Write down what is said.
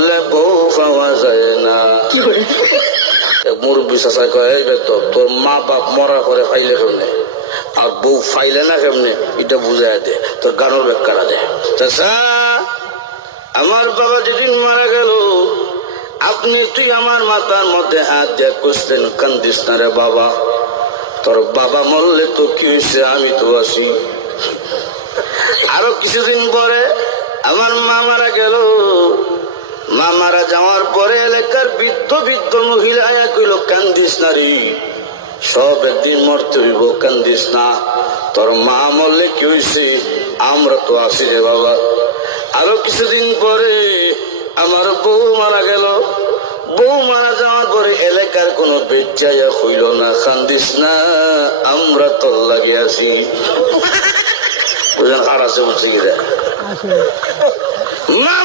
মরলে বউ পাওয়া যায় না। মুরব্বী চাচা কয় তোর মা বাপ মরা করে ফাইলে কেমনে আর বউ ফাইলে না কেমনে এটা বুঝাই দে, তোর গানোর ব্যাখ্যাটা দে। চাচা আমার বাবা যেদিন মারা গেল তুই আমার মাথার মধ্যে হাত দিয়ে কষলেন, কান্দিস না রে বাবা, তোর বাবা মরলে তো কি হয়েছে, আমি তো আছি। আরো কিছুদিন পরে আমার মা মারা গেল। মা মারা যাওয়ার পরে এলাকার বৃদ্ধ বৃদ্ধ মহিলা আয়া কইল, কান্দিস না রে, সব একদিন মরতে হইব, কান্দিস না, তোর মা মরলে কি হয়েছে, আমরা তো আছি রে বাবা। আরো কিছুদিন পরে আমার বউ মারা গেল। বউ মারা যাওয়ার পরে এলাকার কোন বেচাইয়া হইল না, কান্দিস না, আমরা তোর লাগে আছি। বুঝলেন আর আছে বুঝছি কি মা